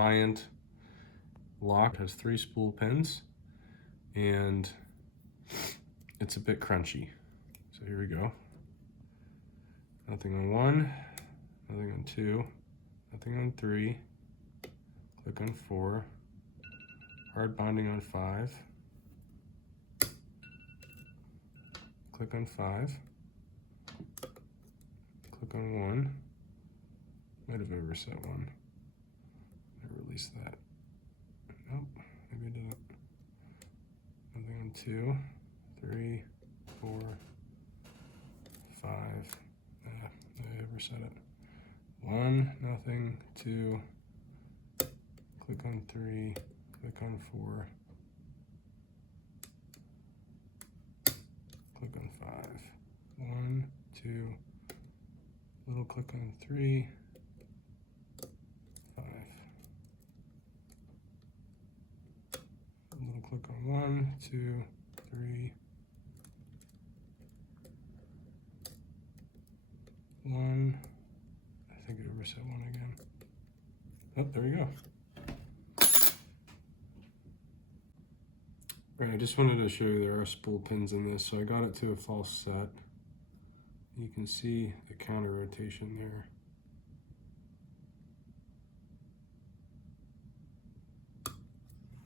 Defiant lock. It has 3 spool pins and it's a bit crunchy. So here we go. Nothing on 1, nothing on 2, nothing on 3. Click on 4. Hard bonding on 5. Click on 5. Click on 1. Might have overset 1. I release that. Nope, maybe I didn't. Nothing on 2, 3, 4, 5. I overset it. 1, nothing, 2. Click on 3. Click on 4. Click on 5. 1, 2. Little click on 3. 5. Little click on 1, 2, 3. 1. I think I overset 1 again. Oh, there we go. All right, I just wanted to show you there are spool pins in this, so I got it to a false set. You can see the counter rotation there.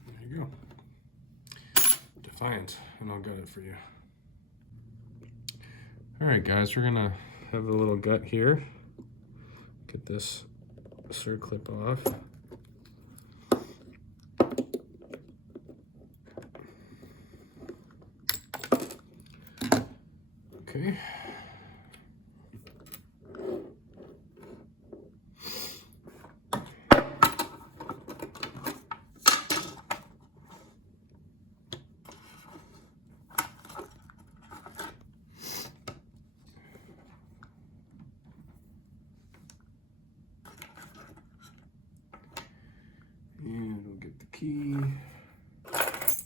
There you go. Defiant, and I'll gut it for you. All right, guys, we're gonna have a little gut here. Get this circlip off. Okay. And we'll get the key. As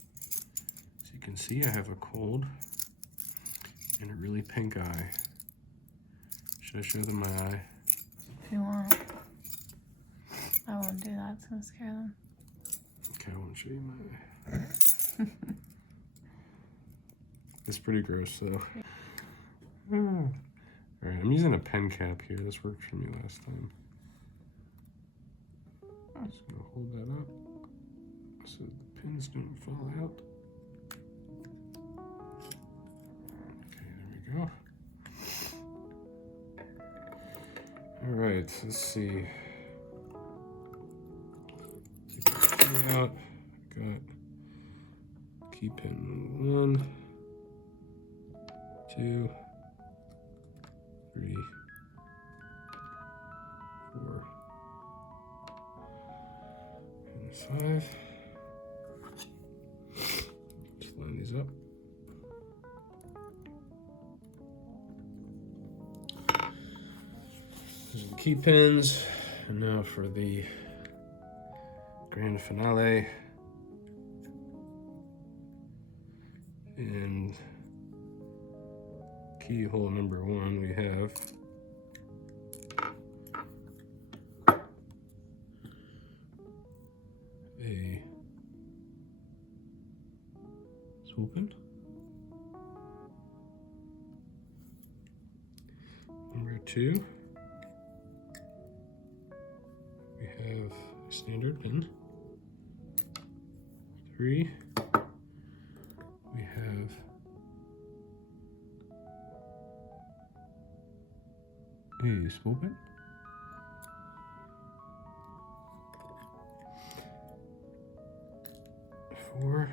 you can see, I have a cold and a really pink eye. Should I show them my eye? If you want. I won't do that, it's gonna scare them. Okay, I won't show you my eye. It's pretty gross though. All right, I'm using a pen cap here. This worked for me last time. Just gonna hold that up so the pins don't fall out. Okay, there we go. All right, let's see. Take the key out. Got key pin 1, 2, 3, 4, and 5. Just line these up. Those are the key pins. And now for the grand finale. And keyhole number 1 we have a spool pin. Number 2, we have a standard pin. 3, we have a spool pin. 4,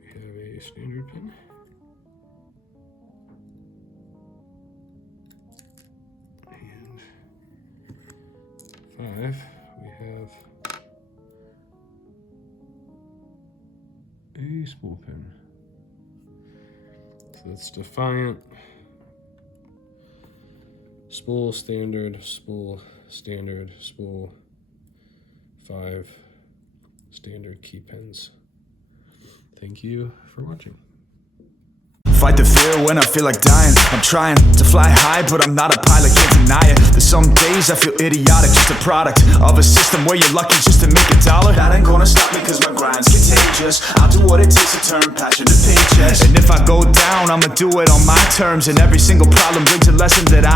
we have a standard pin. 5, we have a spool pin. So that's Defiant, spool, standard, spool, standard, spool, 5 standard key pins. Thank you for watching. fight the fear when I feel like dying. I'm trying to fly high, but I'm not a pilot, can't deny it. There's some days I feel idiotic, just a product of a system where you're lucky just to make a dollar. That ain't gonna stop me cause my grind's contagious. I'll do what it takes to turn passion to paychecks. And if I go down, I'ma do it on my terms. And every single problem brings a lesson that I